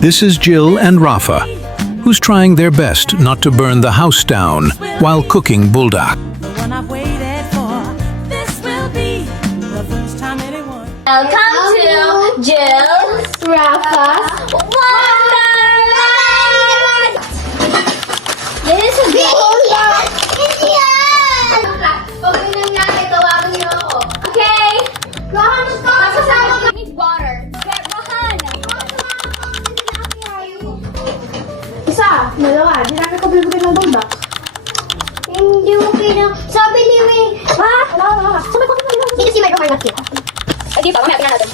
This is Jill and Rafa, who's trying their best not to burn the house down while cooking buldak. The one I've waited for. This will be the first time anyone. Welcome to Jill's Rafa's Wonderland! This is Bulldog! Pag may nangyari, tawagan niyo ako. Okay? Rahan, gusto! Masasama ka! Need water. Rahan! Isa, dalawa, di namin kabibigyan ng buldak. Hindi mo pinang... Sabi ni May... Ha? Wala. Sabi ko pinang... Dito si Micro Market. Ay, di ba? Mamaya tingnan natin.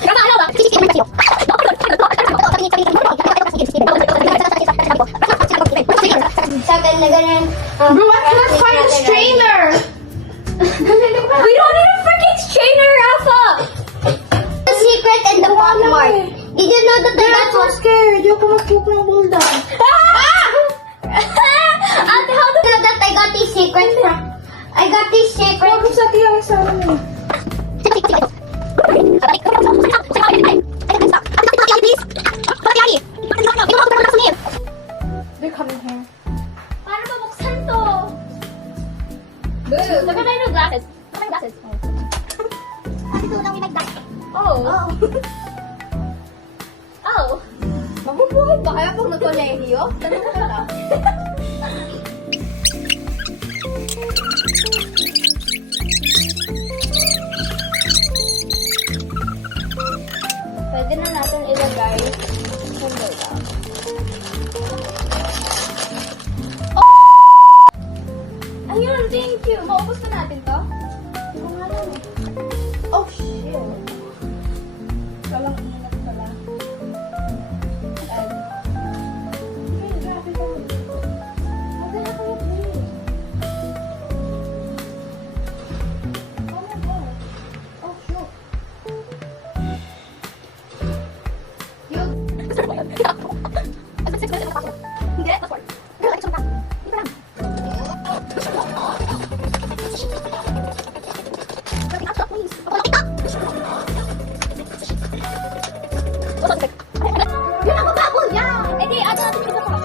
Kama, ano ba? Dito si Micro Sabi na ganun. Bro, let's find a strainer! We don't need a freaking strainer, Rafa! The secret in the pot mark. Did you know that I'm so scared. Di ako mag-cook ng buldak. Ate, how do you know that I got these secrets from? I got these secrets. Bakit sa tiyan sa amin? They're coming here. Paano mabuksan to? Sabi tayo ng glasses. Sabi ng glasses. Ate, tulong may glasses. Oh. Oh. Mabubuhay ba kaya pag nag-kolehiyo? Tanong ko lang. Pwede na natin ilagay yung buldak. Oh! Ayun, thank you. Maubos na natin to? Oh, shit. Walang ingat pala. Ay, grabe ka. Maganda kayo, please. Oh my God. Oh, shoot. Hindi, that's one. Girl, ito na. Hindi pa lang. Yun ang bababol! Yeah! Eh di, ano natin ito pa?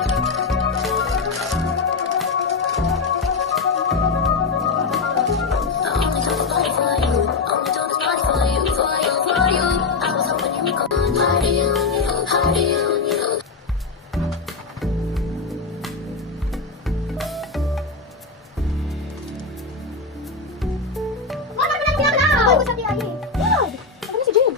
Wala ka nang pinakalaw! Ako sa tiyahin. God! Ako na si Jill.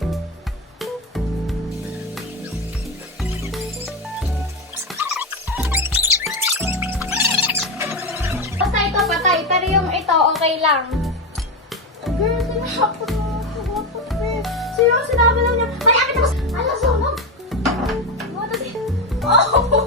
Basta ito patay, pero yung ito okay lang. Girl, sinakot mo. What the frick? Sino ang sinabi lang niya? Malapit ako! Ano, sunog? What the... Oh!